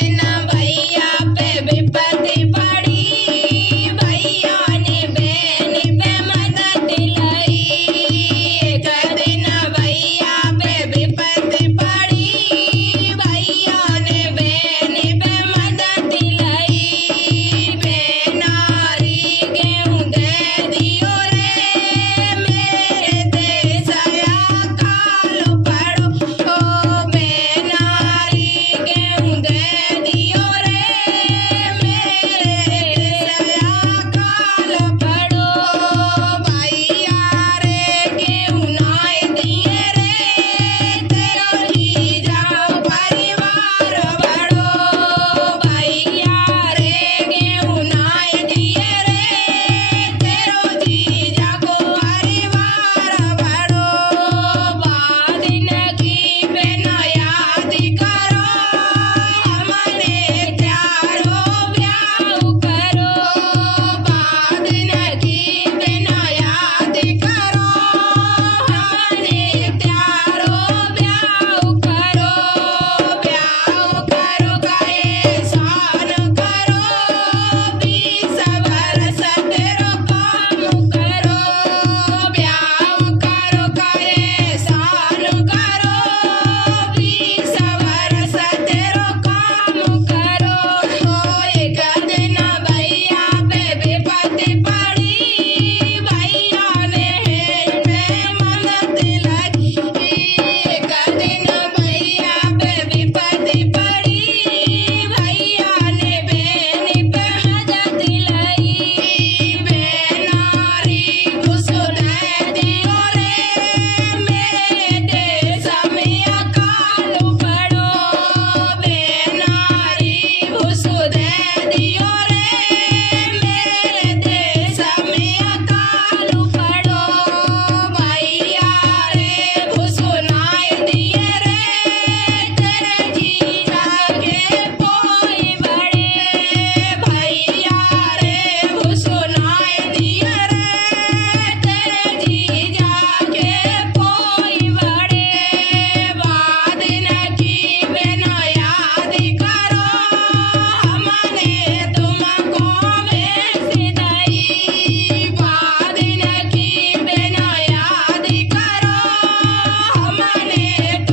they know. it.